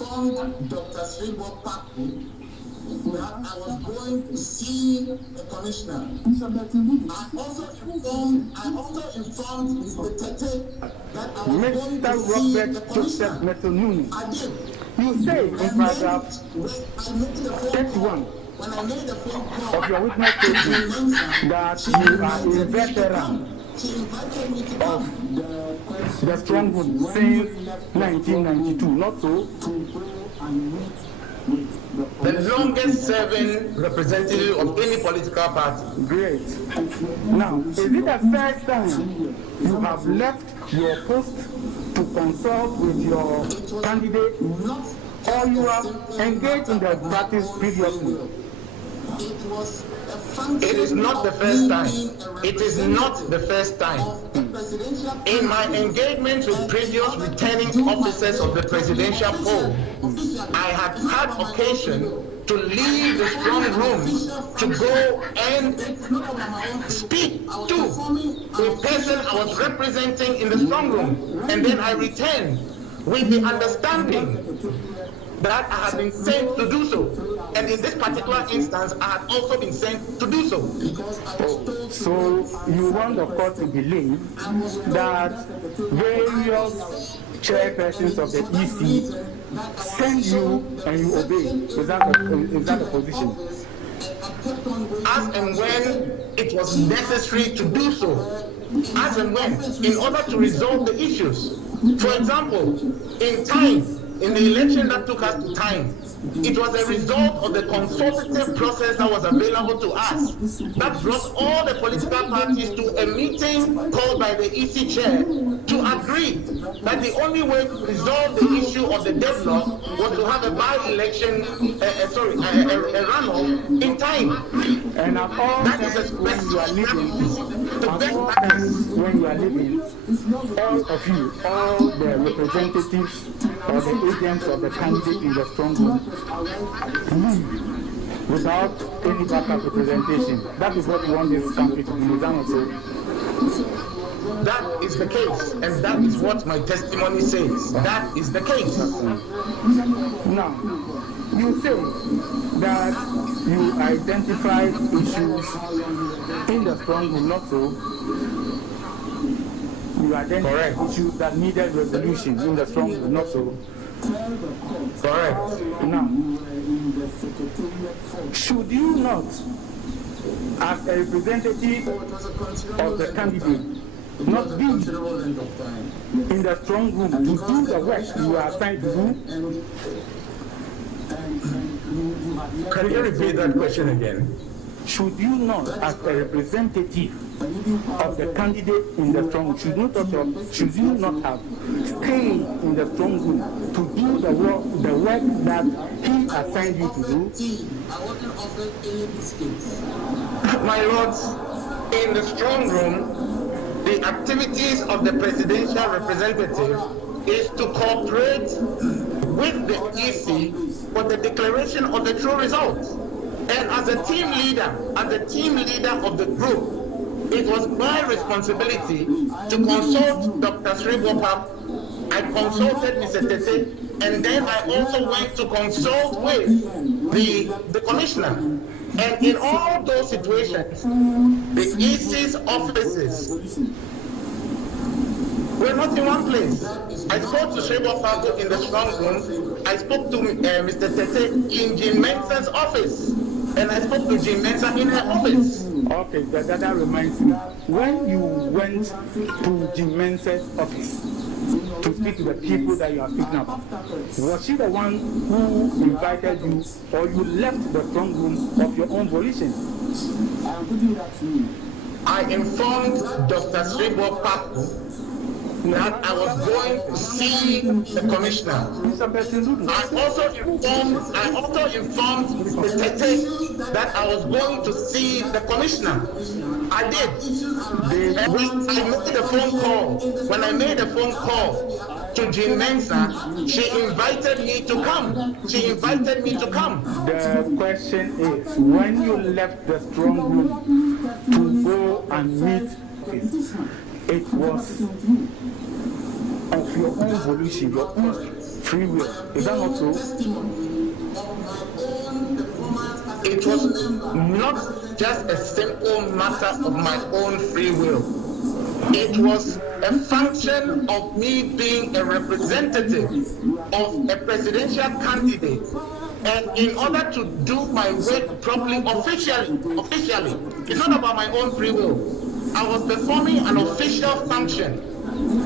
informed Dr. Sribo Paku that I was going to see the commissioner. I also informed Mr. Tete that I was going to see the commissioner. I did. You say in paragraph 31 when I made the phone call of your witness statement that you are a veteran of the stronghold since 1992, not so? The longest serving representative of any political party. Great. Now, is it the first time you have left your post to consult with your candidate, or you have engaged in the practice previously? It is not the first time. It is not the first time. In my engagement with previous returning officers of the presidential poll, I had had occasion to leave the strong room to go and speak to a person I was representing in the strong room, and then I returned with the understanding that I had been sent to do so. And in this particular instance, I had also been sent to do so. So you want the court to believe that various chairpersons of the EC send you and you obey. Is that the position? As and when it was necessary to do so. As and when, in order to resolve the issues. For example, in time, in the election that took us to time, it was a result of the consultative process that was available to us that brought all the political parties to a meeting called by the EC chair to agree that the only way to resolve the issue of the deadlock was to have a by-election, a runoff in time. And at all times when you are living, all of you, all the representatives or the agents of the candidate in the strong room, without any backup representation. That is what we want this country to do. That is the case, and that is what my testimony says. That is the case. Now, you say that you identified issues in the strong room, not so? You identified issues that needed resolution in the strong room, not so? Correct. Now, should you not, as a representative of the candidate, not be in the strong room to do the work you are assigned to do? Can you repeat that question again? Should you not, as a representative of the candidate in the strong room, should you not have stayed in the strong room to do the work that he assigned you to do? My lords, in the strong room, the activities of the presidential representative is to cooperate with the EC for the declaration of the true results. And as a team leader of the group, it was my responsibility to consult Dr. Sribo. I consulted Mr. Tete, and then I also went to consult with the commissioner. And in all those situations, the EC's offices were not in one place. I spoke to Sribo Fago in the strong room. I spoke to Mr. Tete in Jim Mensah's office. And I spoke to Jim Mensah in her office. Okay, that reminds me. When you went to Jim Mensah's office to speak to the people that you are speaking about, was she the one who invited you, or you left the strong room of your own volition? I informed Dr. Sribo Paku that I was going to see the commissioner. I also informed Mr. Tete that I was going to see the commissioner. I did. When I made a phone call to Jim Mensah, she invited me to come. The question is, when you left the strong room to go and meet, it was of your own volition, your own free will. Is that not so? It was not just a simple matter of my own free will. It was a function of me being a representative of a presidential candidate. And in order to do my work properly, officially, it's not about my own free will. I was performing an official function.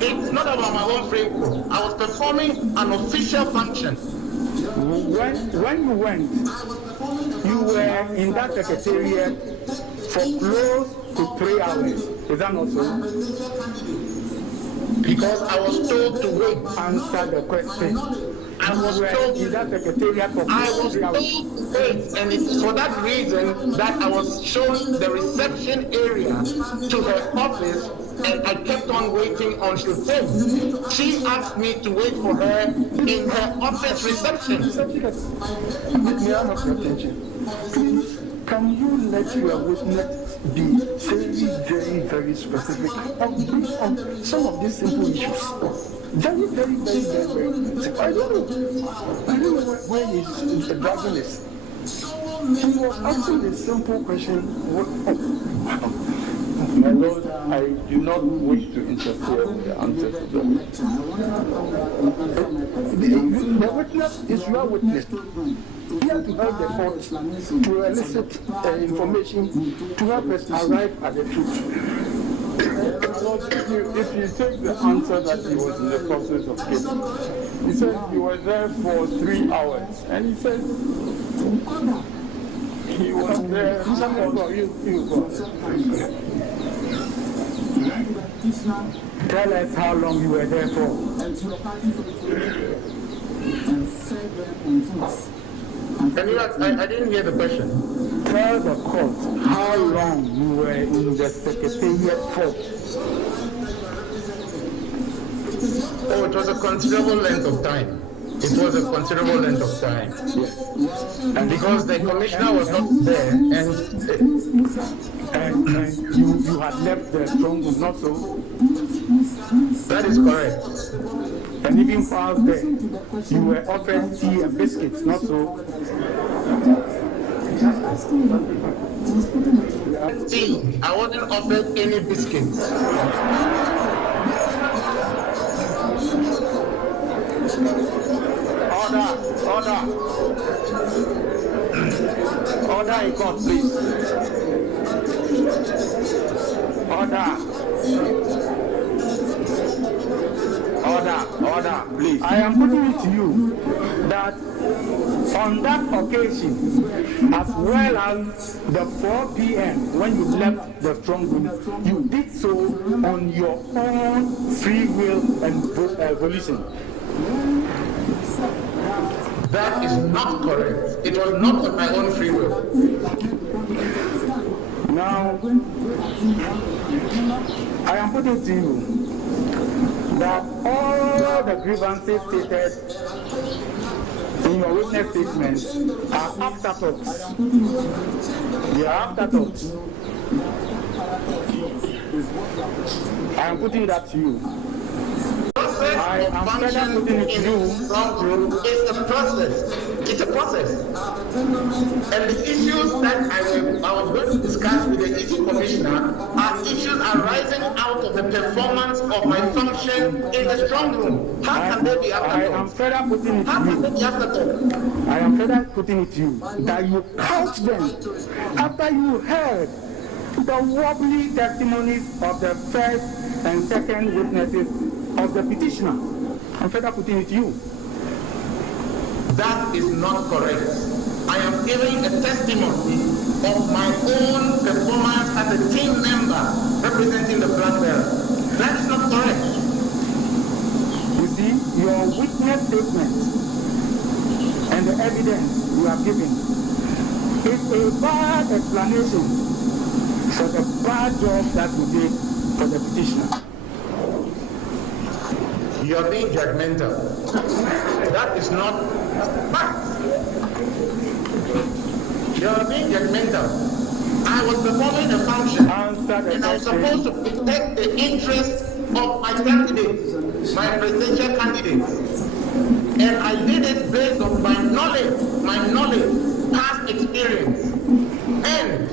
It's not about my own free will. I was performing an official function. When you went, you were in that secretariat for close to 3 hours. Is that not so? Because I was told to wait. Answer the question. I was told in that secretariat for close to 3 hours. And it's for that reason that I was shown the reception area to her office, and I kept on waiting until she came. She asked me to wait for her in her office reception. May I have your attention? Please, can you let your witness be very specific based on some of these simple issues? Very. I don't know where his driving is. He was asking a simple question. My Lord, I do not wish to interfere with the answer to that. The witness is your witness. He has to help the court to elicit information to help us arrive at the truth. Lord, if you take the answer that he was in the process of giving, he said he was there for 3 hours, and he said he was there for you. Tell us how long you were there for. I didn't hear the question. Tell the court how long you were in the secretariat for. Oh, it was a considerable length of time. It was a considerable length of time. Yes. And because the commissioner was not there, and you had left the strong room, not so? That is correct. And even while there, you were offered tea and biscuits, not so? Tea. I wasn't offered any biscuits. Order in court, please. Order, please. I am putting it to you that on that occasion, as well as the 4 p.m. when you left the strong room, you did so on your own free will and volition. That is not correct. It was not on my own free will. Now, I am putting to you that all the grievances stated in your witness statements are afterthoughts. They are afterthoughts. I am putting that to you. I am further putting it to you. It's a process. It's a process. And the issues that I was going to discuss with the EC Commissioner are issues arising out of the performance of my function in the strong room. How can they be afterthought? I am further putting it to you. How can they be afterthought? I am further putting it to you that you couch them after you heard the wobbly testimonies of the first and second witnesses of the petitioner. I'm further putting it to you. That is not correct. I am giving a testimony of my own performance as a team member representing the flag bearer. That is not correct. You see, your witness statement and the evidence you have given is a bad explanation for the bad job that you did for the petitioner. You are being judgmental. That is not fact. You are being judgmental. I was performing a function, and I was supposed to protect the interests of my candidate, my presidential candidate. And I did it based on my knowledge, past experience, and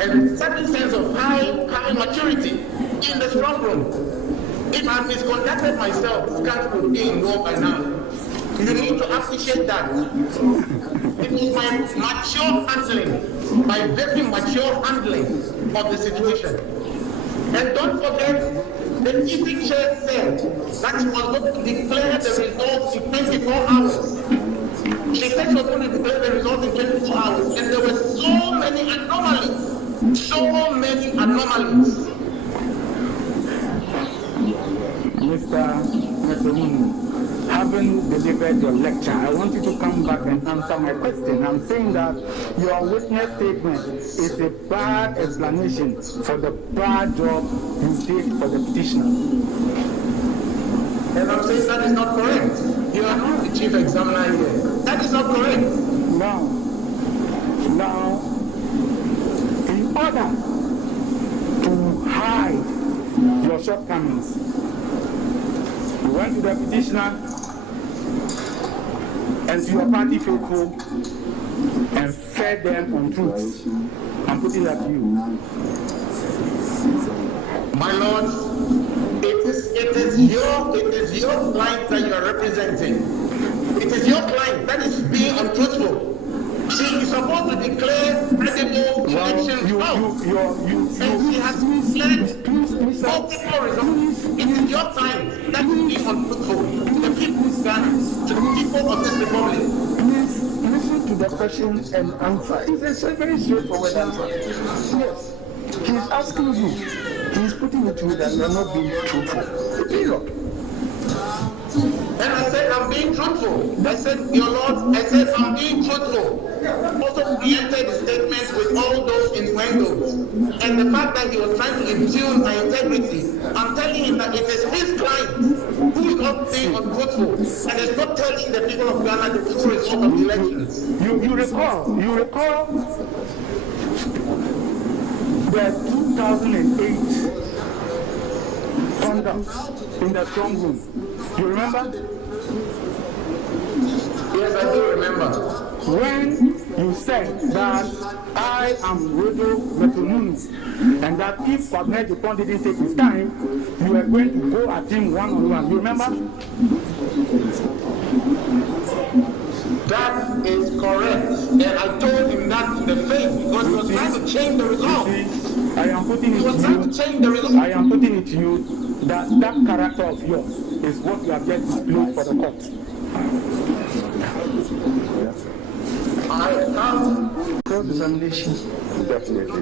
a certain sense of high maturity in the strong room. If I misconducted myself, can't be involved by now. You need to appreciate that. It is my mature handling, my very mature handling of the situation. And don't forget, the EC chair said that she was going to declare the results in 24 hours. She said she was going to declare the results in 24 hours. And there were so many anomalies. So many anomalies. Mr. Metonunu, having delivered your lecture, I want you to come back and answer my question. I'm saying that your witness statement is a bad explanation for the bad job you did for the petitioner. And I'm saying that is not correct. You are not the chief examiner here. That is not correct. Now, in order to hide your shortcomings, you went to the petitioner and to your party faithful and fed them on truths and put it at you. My Lord, it is your client that you are representing. It is your client that is being untruthful. She is supposed to declare credible election results, and she has declared multiple results. It is your client that is being untruthful to the people of Ghana, to the people of this republic. Please listen to the question and answer. It's a very straightforward answer. Yes, he's asking you. He's putting it to you that you're not being truthful. Period. And I said, I'm being truthful. I said, your Lord, I said, I'm being truthful. Also preempted the statements with all those innuendos. And the fact that he was trying to impugn my integrity, I'm telling him that it is his client who is not being untruthful and is not telling the people of Ghana the true result of the elections. You recall the 2008 conduct in the strong room. You remember? Yes, I do remember. When you said that I am Rojo Metonunu and that if Kwabena Jepon didn't take his time, you were going to go at him one-on-one. You remember? That is correct. And I told him that in the face because he was trying to change the result. I am putting it He was trying to change the result. I am putting it to you that that character of yours is what you have just displayed for the court. I have Cross-examination. Definitely.